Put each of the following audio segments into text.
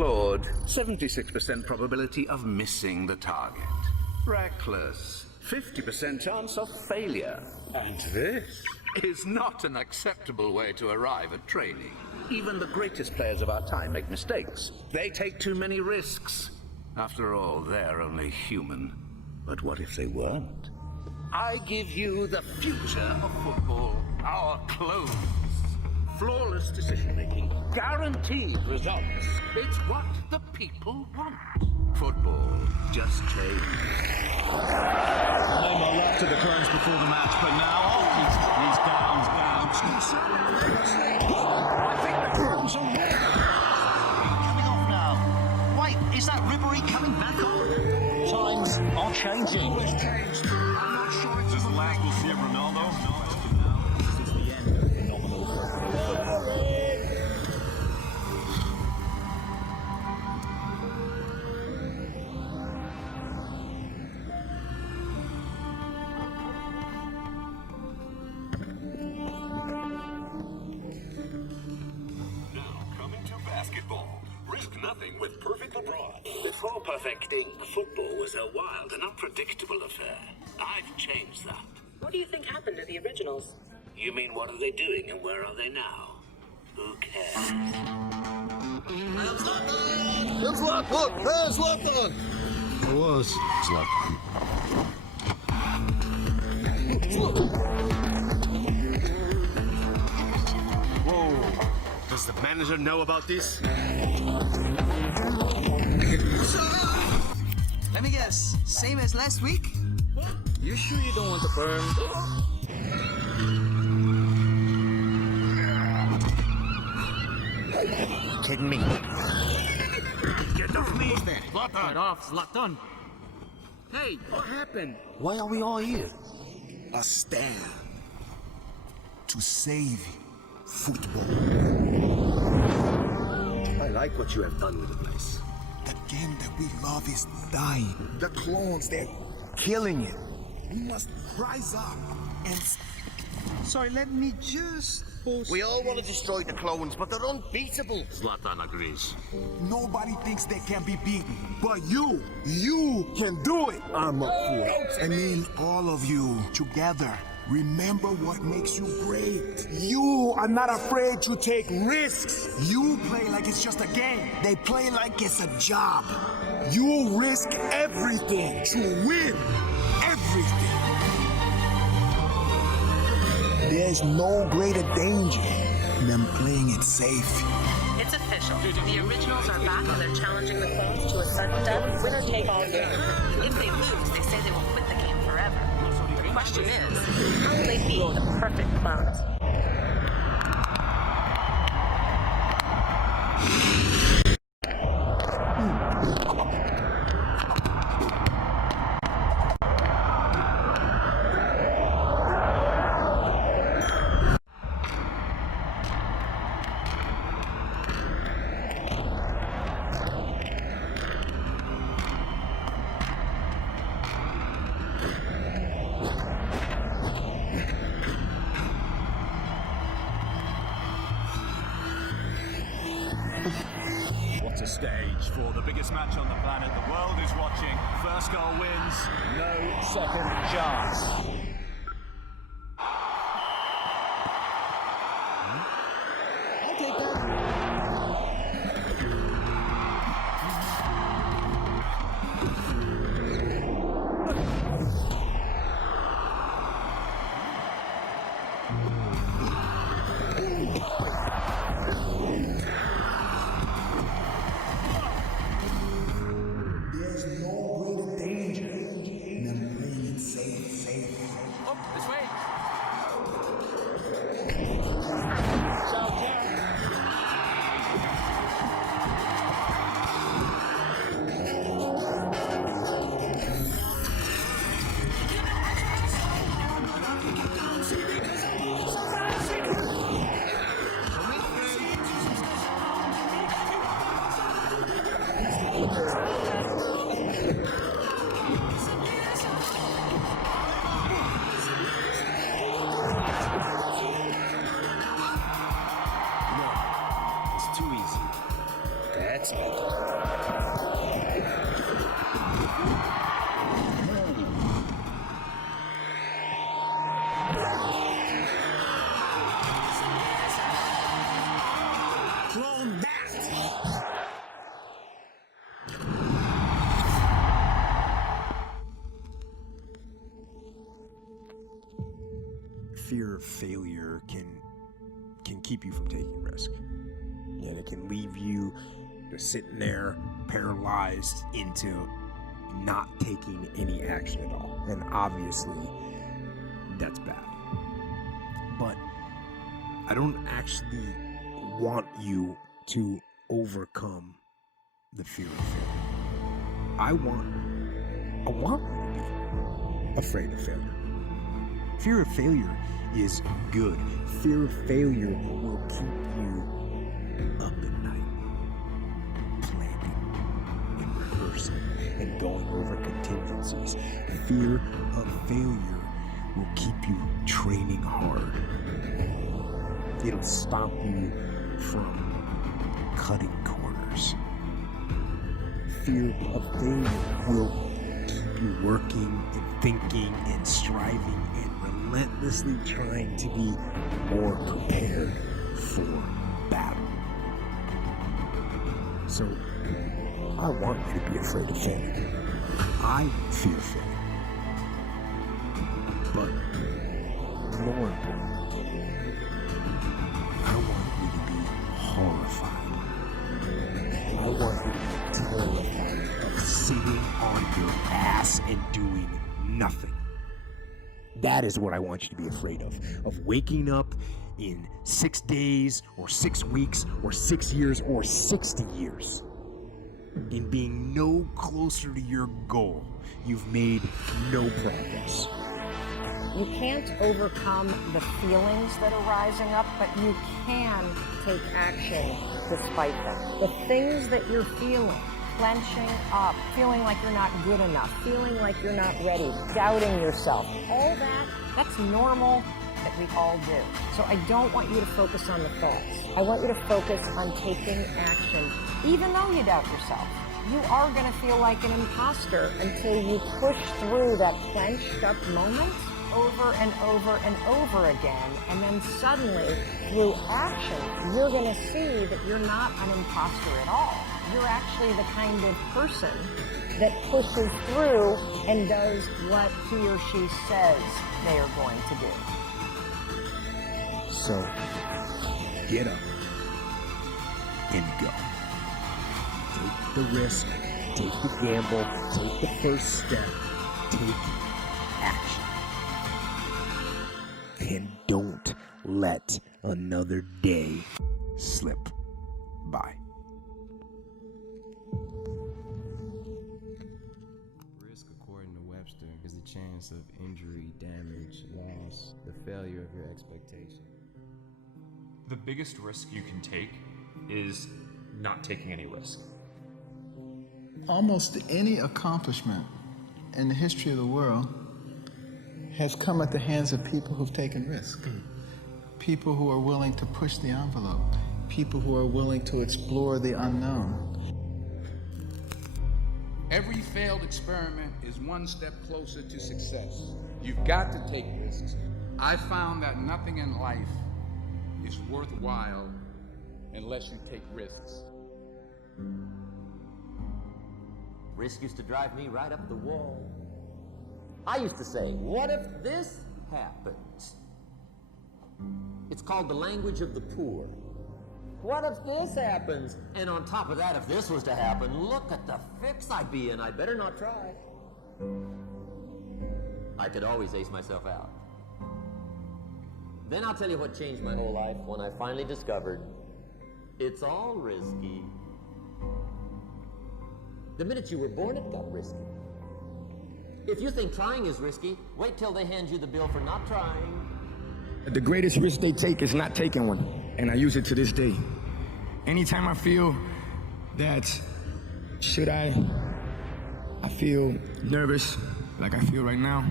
Flawed. 76% probability of missing the target. Reckless. 50% chance of failure. And this is not an acceptable way to arrive at training. Even the greatest players of our time make mistakes. They take too many risks. After all, they're only human. But what if they weren't? I give you the future of football. Our clones. Flawless decision-making. Guaranteed results. It's what the people want. Football just changed. No more luck to the clones before the match, but now he's down. I think the clones are winning. Coming off now. Wait, is that Ribery coming back on? Times are changing. I'm not sure it's This is the last we'll see of Ronaldo. This is the end of phenomenal football. Basketball. Risk nothing with Perfect LeBron. Before perfecting, football was a wild and unpredictable affair. I've changed that. What do you think happened to the originals? You mean what are they doing and where are they now? Who cares? It's Zlatan! Look, there's Zlatan! It was Zlatan. Whoa. Does the manager know about this? Let me guess, same as last week? You sure you don't want to burn? Kidding me? Get off me! Get off, Zlatan. Hey, what happened? Why are we all here? A stand to save football. I like what you have done with the place. The game that we love is dying. The clones, they're killing it. We must rise up and... Sorry, let me just... We all want to destroy the clones, but they're unbeatable. Zlatan agrees. Nobody thinks they can be beaten, but you can do it. I'm up for it. I mean, all of you together. Remember what makes you great. You are not afraid to take risks. You play like it's just a game. They play like it's a job. You risk everything to win. Everything. There's no greater danger than playing it safe. It's official. The originals are back and they're challenging the clones to a sudden death, winner-take-all game. If they lose, they say they will quit the game forever. The question is, how will they beat the perfect clones? What a stage for the biggest match on the planet. The world is watching. First goal wins. No second chance. I'll take that. There's no greater danger than playing it safe. Clone that! Fear of failure can keep you from taking risk. And it can leave you just sitting there paralyzed into not taking any action at all. And obviously, that's bad. But I don't actually want you to overcome the fear of failure. I want you to be afraid of failure. Fear of failure is good. Fear of failure will keep you up at night, planning and rehearsing and going over contingencies. Fear of failure will keep you training hard. It'll stop you from cutting corners. Fear of failure will keep you working and thinking and striving and relentlessly trying to be more prepared for battle. So, I want you to be afraid of failure. I fear failure. But more importantly, I want you to be horrified. I want you to be terrified of sitting on your ass and doing nothing. That is what I want you to be afraid of waking up in 6 days or 6 weeks or 6 years or 60 years and being no closer to your goal. You've made no progress. You can't overcome the feelings that are rising up, but you can take action despite them. The things that you're feeling, clenching up, feeling like you're not good enough, feeling like you're not ready, doubting yourself, all that's normal that we all do. So I don't want you to focus on the thoughts. I want you to focus on taking action, even though you doubt yourself. You are going to feel like an imposter until you push through that clenched up moment over and over and over again, and then suddenly, through action, you're going to see that you're not an imposter at all. You're actually the kind of person that pushes through and does what he or she says they are going to do. So, get up and go. Take the risk, take the gamble, take the first step, take action. And don't let another day slip by. Risk, according to Webster, is the chance of injury, damage, loss, the failure of your expectation. The biggest risk you can take is not taking any risk. Almost any accomplishment in the history of the world has come at the hands of people who've taken risks. People who are willing to push the envelope. People who are willing to explore the unknown. Every failed experiment is one step closer to success. You've got to take risks. I found that nothing in life is worthwhile unless you take risks. Risk used to drive me right up the wall. I used to say, what if this happens? It's called the language of the poor. What if this happens? And on top of that, if this was to happen, look at the fix I'd be in. I'd better not try. I could always ace myself out. Then I'll tell you what changed my whole life when I finally discovered it's all risky. The minute you were born, it got risky. If you think trying is risky, wait till they hand you the bill for not trying. The greatest risk they take is not taking one, and I use it to this day. Anytime I feel that, I feel nervous, like I feel right now,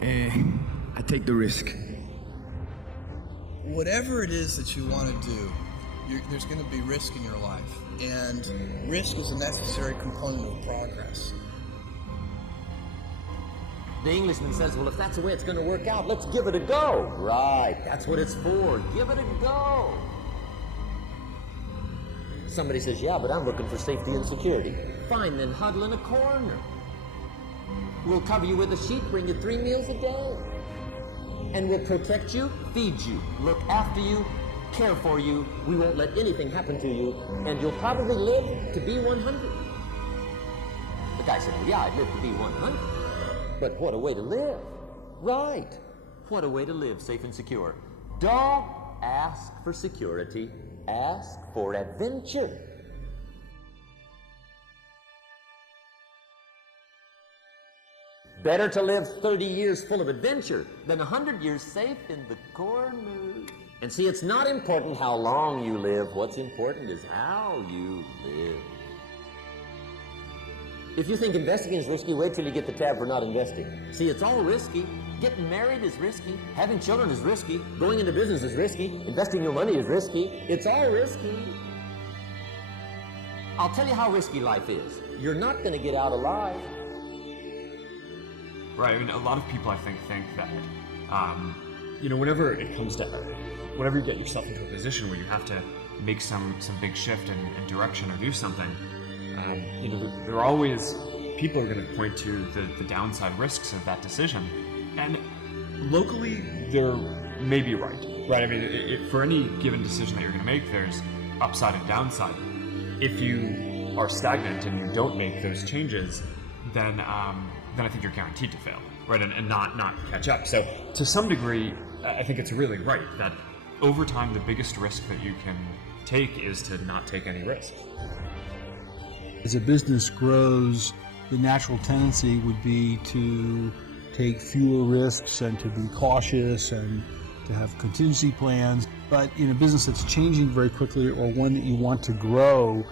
I take the risk. Whatever it is that you want to do, there's going to be risk in your life, and risk is a necessary component of progress. The Englishman says, well, if that's the way it's going to work out, let's give it a go. Right, that's what it's for. Give it a go. Somebody says, yeah, but I'm looking for safety and security. Fine, then huddle in a corner. We'll cover you with a sheet, bring you 3 meals a day. And we'll protect you, feed you, look after you, care for you. We won't let anything happen to you, and you'll probably live to be 100. The guy said, well, yeah, I'd live to be 100. But what a way to live. Right. What a way to live, safe and secure. Don't ask for security, ask for adventure. Better to live 30 years full of adventure than 100 years safe in the corner. And see, it's not important how long you live. What's important is how you live. If you think investing is risky, wait till you get the tab for not investing. See, it's all risky. Getting married is risky. Having children is risky. Going into business is risky. Investing your money is risky. It's all risky. I'll tell you how risky life is. You're not going to get out alive. Right, I mean, a lot of people, I think that, you know, whenever it comes to, whenever you get yourself into a position where you have to make some big shift in direction or do something, you know, there are always, people are going to point to the downside risks of that decision. And locally, they're maybe right? I mean, for any given decision that you're going to make, there's upside and downside. If you are stagnant and you don't make those changes, then I think you're guaranteed to fail, right, and not catch up. So to some degree, I think it's really right that over time, the biggest risk that you can take is to not take any risk. As a business grows, the natural tendency would be to take fewer risks and to be cautious and to have contingency plans. But in a business that's changing very quickly or one that you want to grow,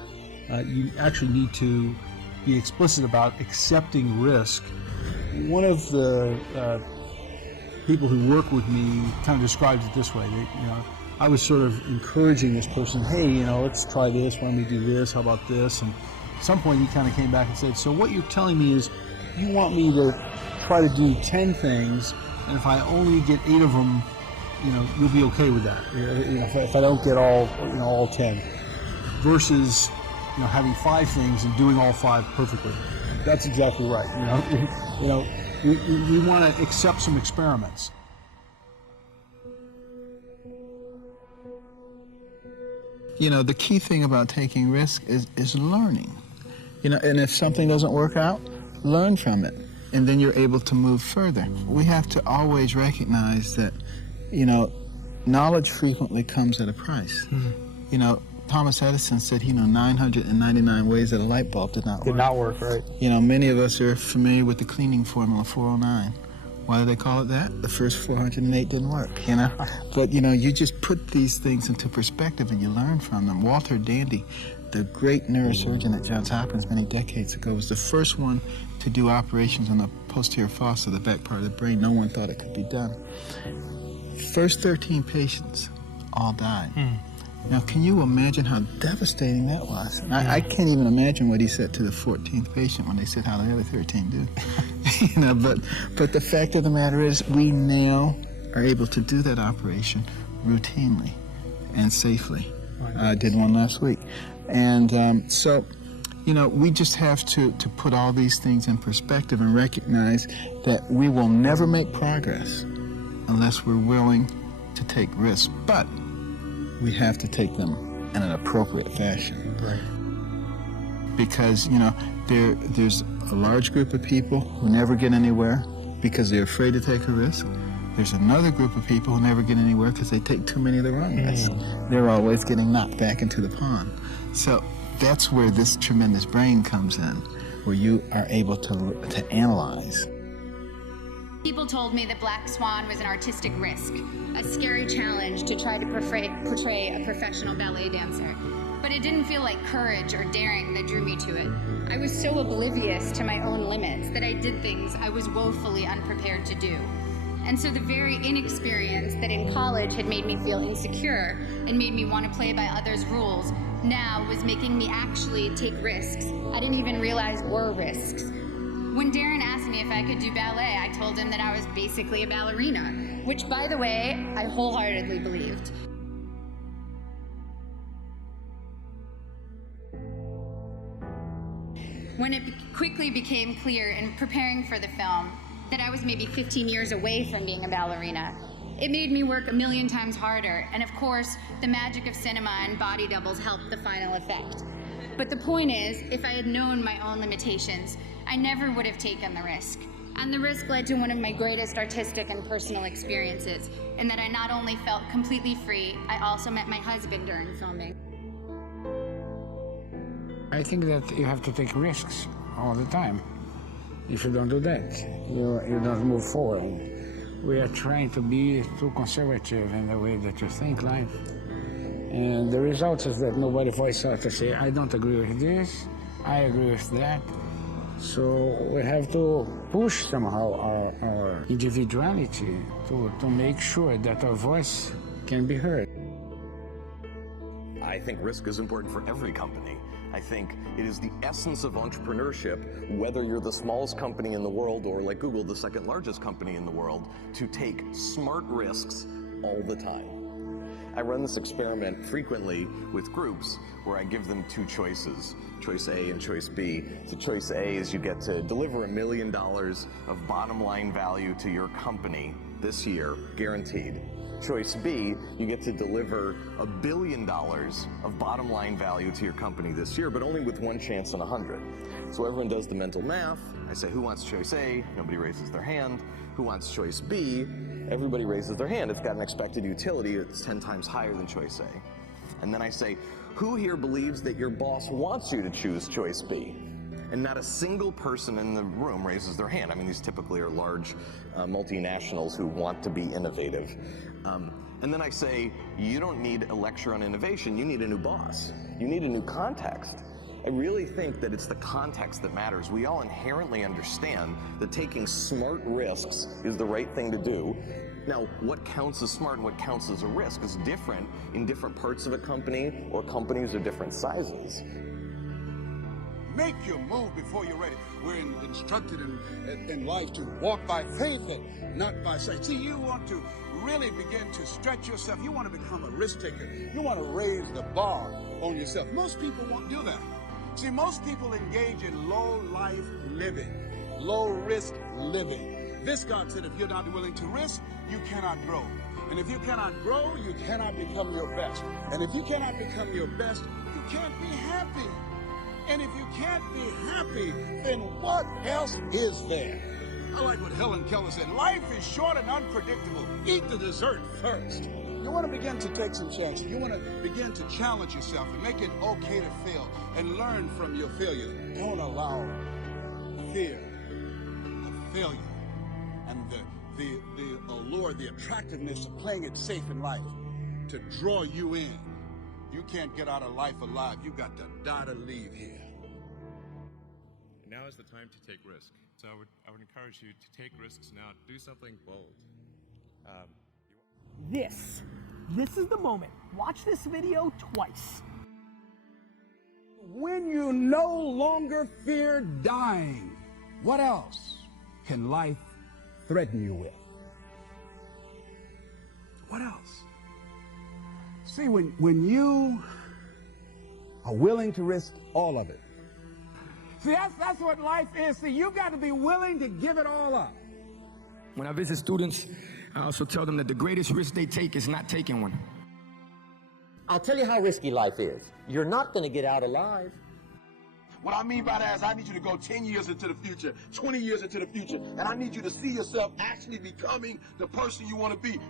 you actually need to be explicit about accepting risk. One of the people who work with me kind of describes it this way. That, you know, I was sort of encouraging this person, hey, you know, let's try this, why don't we do this, how about this? And at some point he kind of came back and said, so what you're telling me is you want me to try to do 10 things, and if I only get 8 of them, you know, you'll be okay with that. You know, if I don't get all 10, versus, you know, having 5 things and doing all 5 perfectly. That's exactly right. You know, we want to accept some experiments. You know, the key thing about taking risk is learning. You know, and if something doesn't work out, learn from it, and then you're able to move further. We have to always recognize that, you know, knowledge frequently comes at a price. Mm-hmm. You know, Thomas Edison said he knew 999 ways that a light bulb did not work. Did not work, right. You know, many of us are familiar with the cleaning formula 409. Why do they call it that? The first 408 didn't work, you know? But, you know, you just put these things into perspective and you learn from them. Walter Dandy, the great neurosurgeon at Johns Hopkins many decades ago, was the first one to do operations on the posterior fossa, the back part of the brain. No one thought it could be done. First 13 patients all died. Now, can you imagine how devastating that was? And I can't even imagine what he said to the 14th patient when they said, how the other 13 do. You know, but the fact of the matter is, we now are able to do that operation routinely and safely. I did one last week. And so, you know, we just have to put all these things in perspective and recognize that we will never make progress unless we're willing to take risks. But we have to take them in an appropriate fashion. Right. Because, you know, there's a large group of people who never get anywhere because they're afraid to take a risk. There's another group of people who never get anywhere because they take too many of the wrong risks. They're always getting knocked back into the pond. So that's where this tremendous brain comes in, where you are able to analyze. People told me that Black Swan was an artistic risk, a scary challenge to try to portray a professional ballet dancer. But it didn't feel like courage or daring that drew me to it. I was so oblivious to my own limits that I did things I was woefully unprepared to do. And so the very inexperience that in college had made me feel insecure and made me want to play by others' rules now was making me actually take risks I didn't even realize were risks. When Darren asked me if I could do ballet, I told him that I was basically a ballerina, which, by the way, I wholeheartedly believed. when it quickly became clear in preparing for the film that I was maybe 15 years away from being a ballerina, it made me work a million times harder. And of course, the magic of cinema and body doubles helped the final effect. But the point is, if I had known my own limitations, I never would have taken the risk. And the risk led to one of my greatest artistic and personal experiences, in that I not only felt completely free, I also met my husband during filming. I think that you have to take risks all the time. If you don't do that, you don't move forward. We are trying to be too conservative in the way that you think life. And the result is that nobody voices out to say, I don't agree with this, I agree with that. So we have to push somehow our individuality to make sure that our voice can be heard. I think risk is important for every company. I think it is the essence of entrepreneurship, whether you're the smallest company in the world or, like Google, the second largest company in the world, to take smart risks all the time. I run this experiment frequently with groups where I give them two choices, choice A and choice B. So choice A is you get to deliver $1 million of bottom line value to your company this year, guaranteed. Choice B, you get to deliver $1 billion of bottom line value to your company this year, but only with one chance in 100. So everyone does the mental math. I say, who wants choice A? Nobody raises their hand. Who wants choice B? Everybody raises their hand. It's got an expected utility that's 10 times higher than choice A. And then I say, who here believes that your boss wants you to choose choice B? And not a single person in the room raises their hand. I mean, these typically are large multinationals who want to be innovative. And then I say, you don't need a lecture on innovation, you need a new boss. You need a new context. I really think that it's the context that matters. We all inherently understand that taking smart risks is the right thing to do. Now, what counts as smart and what counts as a risk is different in different parts of a company or companies of different sizes. Make your move before you're ready. We're instructed in life to walk by faith and not by sight. See, you want to really begin to stretch yourself. You want to become a risk taker. You want to raise the bar on yourself. Most people won't do that. See, most people engage in low-life living, low-risk living. This God said, if you're not willing to risk, you cannot grow. And if you cannot grow, you cannot become your best. And if you cannot become your best, you can't be happy. And if you can't be happy, then what else is there? I like what Helen Keller said, life is short and unpredictable. Eat the dessert first. You want to begin to take some chances. You want to begin to challenge yourself and make it okay to fail and learn from your failures. Don't allow fear of failure and the allure, the attractiveness of playing it safe in life to draw you in. You can't get out of life alive. You got to die to leave here. Now is the time to take risk. So I would encourage you to take risks now. Do something bold. This is the moment. Watch this video twice. When you no longer fear dying, what else can life threaten you with? What else? See, when you are willing to risk all of it. See, that's what life is. See, you've got to be willing to give it all up. When I visit students, I also tell them that the greatest risk they take is not taking one. I'll tell you how risky life is. You're not going to get out alive. What I mean by that is I need you to go 10 years into the future, 20 years into the future, and I need you to see yourself actually becoming the person you want to be.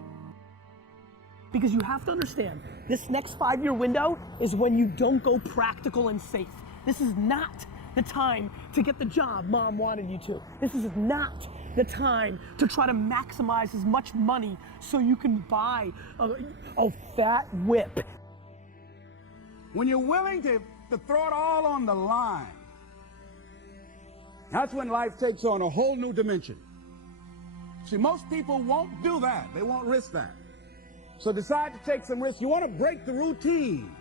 Because you have to understand, this next 5-year window is when you don't go practical and safe. This is not the time to get the job mom wanted you to. This is not the time to try to maximize as much money so you can buy a fat whip. When you're willing to throw it all on the line, that's when life takes on a whole new dimension. See, most people won't do that. They won't risk that. So decide to take some risks. You want to break the routine.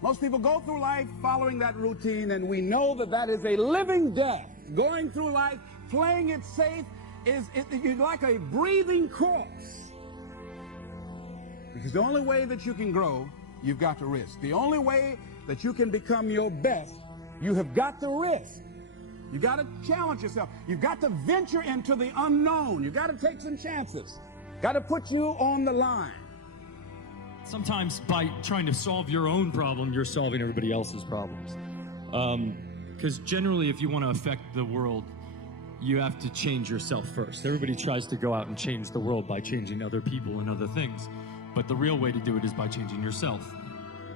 Most people go through life following that routine, and we know that that is a living death. Going through life, playing it safe, you're like a breathing corpse. Because the only way that you can grow, you've got to risk. The only way that you can become your best, You have got to risk. You got to challenge yourself. You've got to venture into the unknown. You got to take some chances. Got to put you on the line. Sometimes by trying to solve your own problem, you're solving everybody else's problems. Because generally, if you want to affect the world, you have to change yourself first. Everybody tries to go out and change the world by changing other people and other things. But the real way to do it is by changing yourself.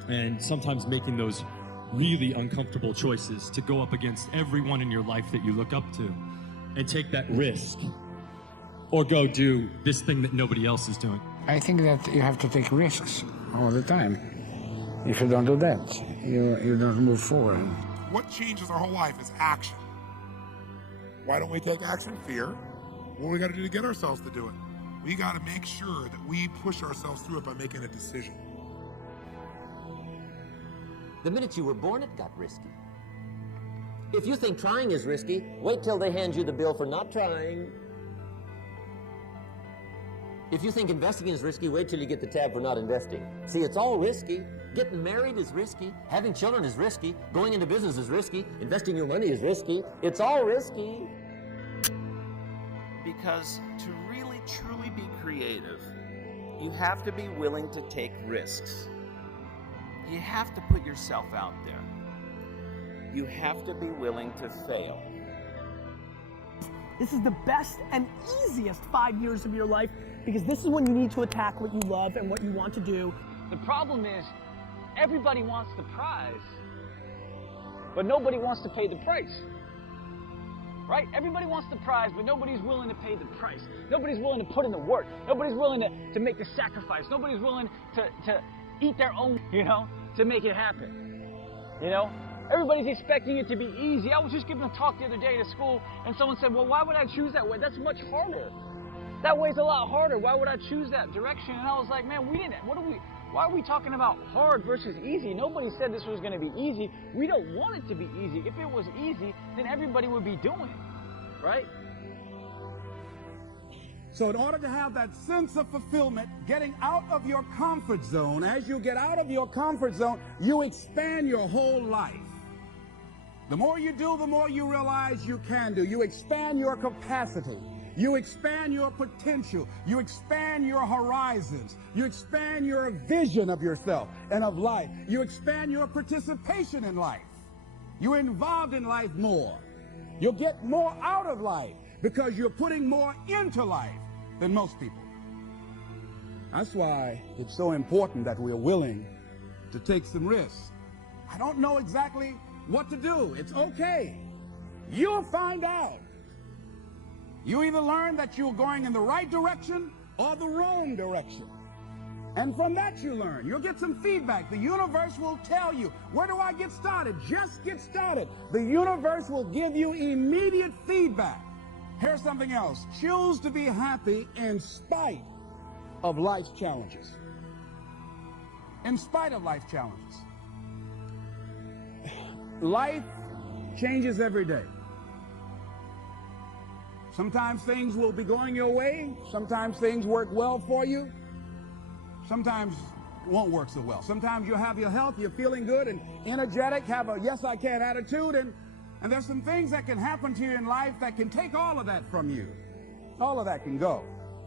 And sometimes making those really uncomfortable choices to go up against everyone in your life that you look up to and take that risk. Or go do this thing that nobody else is doing. I think that you have to take risks all the time. If you don't do that, you don't move forward. What changes our whole life is action. Why don't we take action? Fear. What do we got to do to get ourselves to do it? We got to make sure that we push ourselves through it by making a decision. The minute you were born, it got risky. If you think trying is risky, wait till they hand you the bill for not trying. If you think investing is risky, wait till you get the tab for not investing. See, it's all risky. Getting married is risky. Having children is risky. Going into business is risky. Investing your money is risky. It's all risky. Because to really, truly be creative, you have to be willing to take risks. You have to put yourself out there. You have to be willing to fail. This is the best and easiest 5 years of your life because this is when you need to attack what you love and what you want to do. The problem is, everybody wants the prize, but nobody wants to pay the price. Right? Everybody wants the prize, but nobody's willing to pay the price. Nobody's willing to put in the work. Nobody's willing to make the sacrifice. Nobody's willing to eat their own, to make it happen. Everybody's expecting it to be easy. I was just giving a talk the other day to school, and someone said, well, why would I choose that way? That's much harder. That way's a lot harder. Why would I choose that direction? And I was like, man, why are we talking about hard versus easy? Nobody said this was going to be easy. We don't want it to be easy. If it was easy, then everybody would be doing it, right? So in order to have that sense of fulfillment, getting out of your comfort zone, as you get out of your comfort zone, you expand your whole life. The more you do, the more you realize you can do. You expand your capacity. You expand your potential. You expand your horizons. You expand your vision of yourself and of life. You expand your participation in life. You're involved in life more. You'll get more out of life because you're putting more into life than most people. That's why it's so important that we're willing to take some risks. I don't know exactly what to do. It's okay. You'll find out. You either learn that you're going in the right direction or the wrong direction. And from that you learn. You'll get some feedback. The universe will tell you, where do I get started? Just get started. The universe will give you immediate feedback. Here's something else. Choose to be happy in spite of life's challenges. In spite of life's challenges. Life changes every day. Sometimes things will be going your way. Sometimes things work well for you. Sometimes it won't work so well. Sometimes you'll have your health, you're feeling good and energetic, have a yes I can attitude, and there's some things that can happen to you in life that can take all of that from you. All of that can go.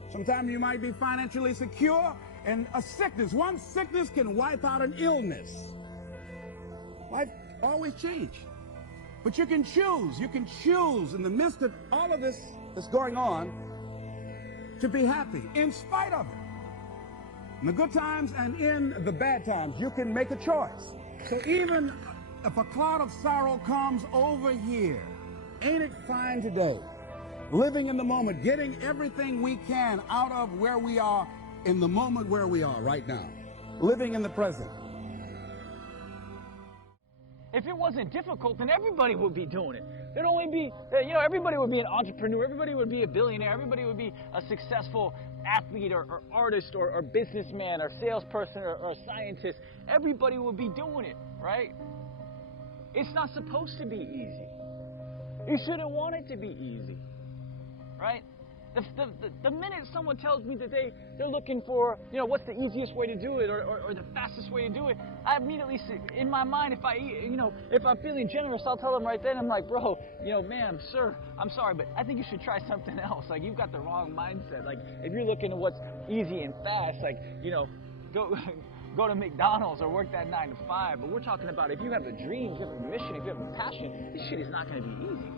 Sometimes you might be financially secure, and a sickness, one sickness can wipe out an illness. Life always changes. But you can choose in the midst of all of this that's going on to be happy in spite of it. In the good times and in the bad times, you can make a choice. So even if a cloud of sorrow comes over here, ain't it fine today? Living in the moment, getting everything we can out of where we are in the moment where we are right now. Living in the present. If it wasn't difficult, then everybody would be doing it. There'd only be, everybody would be an entrepreneur, everybody would be a billionaire, everybody would be a successful athlete or artist or businessman or salesperson or scientist. Everybody would be doing it, right? It's not supposed to be easy. You shouldn't want it to be easy, right? The minute someone tells me that they're looking for, what's the easiest way to do it or the fastest way to do it, I immediately see, in my mind, if I'm feeling generous, I'll tell them right then, I'm like, bro, ma'am, sir, I'm sorry, but I think you should try something else. Like, you've got the wrong mindset. Like, if you're looking at what's easy and fast, like, go to McDonald's or work that 9 to 5. But we're talking about if you have a dream, if you have a mission, if you have a passion, this shit is not going to be easy.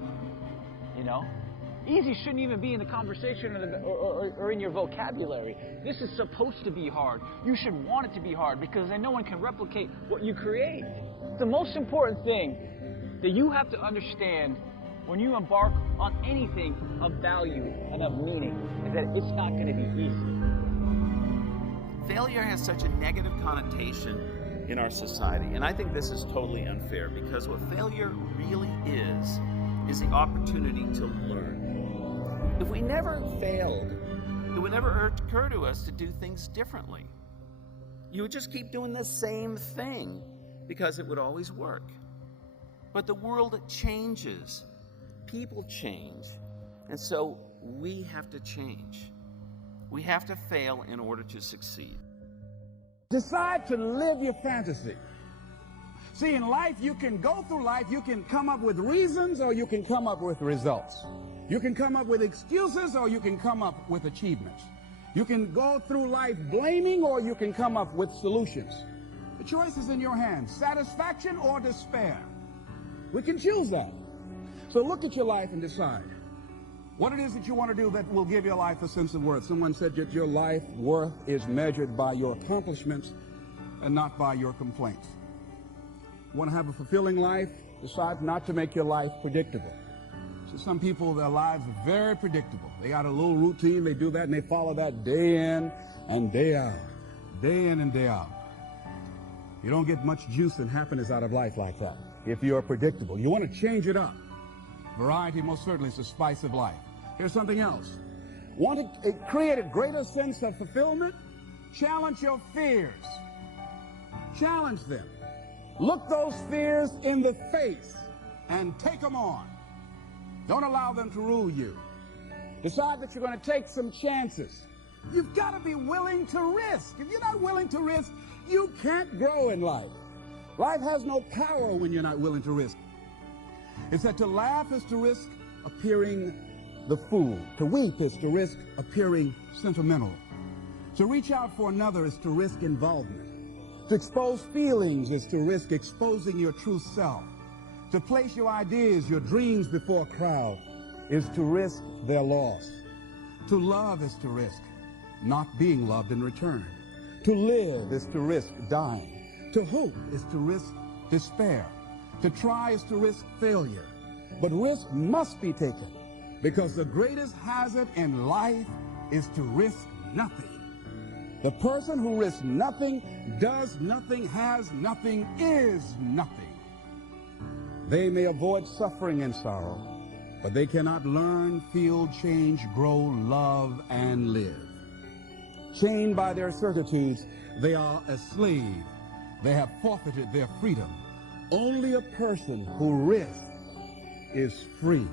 Easy shouldn't even be in the conversation or in your vocabulary. This is supposed to be hard. You should want it to be hard because then no one can replicate what you create. The most important thing that you have to understand when you embark on anything of value and of meaning is that it's not going to be easy. Failure has such a negative connotation in our society, and I think this is totally unfair because what failure really is the opportunity to learn. If we never failed, it would never occur to us to do things differently. You would just keep doing the same thing because it would always work. But the world changes, people change, and so we have to change. We have to fail in order to succeed. Decide to live your fantasy. See, in life, you can go through life, you can come up with reasons or you can come up with results. You can come up with excuses or you can come up with achievements. You can go through life blaming or you can come up with solutions. The choice is in your hands, satisfaction or despair. We can choose that. So look at your life and decide what it is that you want to do that will give your life a sense of worth. Someone said that your life worth is measured by your accomplishments and not by your complaints. You want to have a fulfilling life? Decide not to make your life predictable. So some people, their lives are very predictable. They got a little routine, they do that, and they follow that day in and day out. Day in and day out. You don't get much juice and happiness out of life like that if you're predictable. You want to change it up. Variety most certainly is the spice of life. Here's something else. Want to create a greater sense of fulfillment? Challenge your fears. Challenge them. Look those fears in the face and take them on. Don't allow them to rule you. Decide that you're going to take some chances. You've got to be willing to risk. If you're not willing to risk, you can't grow in life. Life has no power when you're not willing to risk. It's that to laugh is to risk appearing the fool. To weep is to risk appearing sentimental. To reach out for another is to risk involvement. To expose feelings is to risk exposing your true self. To place your ideas, your dreams before a crowd is to risk their loss. To love is to risk not being loved in return. To live is to risk dying. To hope is to risk despair. To try is to risk failure. But risk must be taken because the greatest hazard in life is to risk nothing. The person who risks nothing, does nothing, has nothing, is nothing. They may avoid suffering and sorrow, but they cannot learn, feel, change, grow, love, and live. Chained by their certitudes, they are a slave. They have forfeited their freedom. Only a person who risks is free.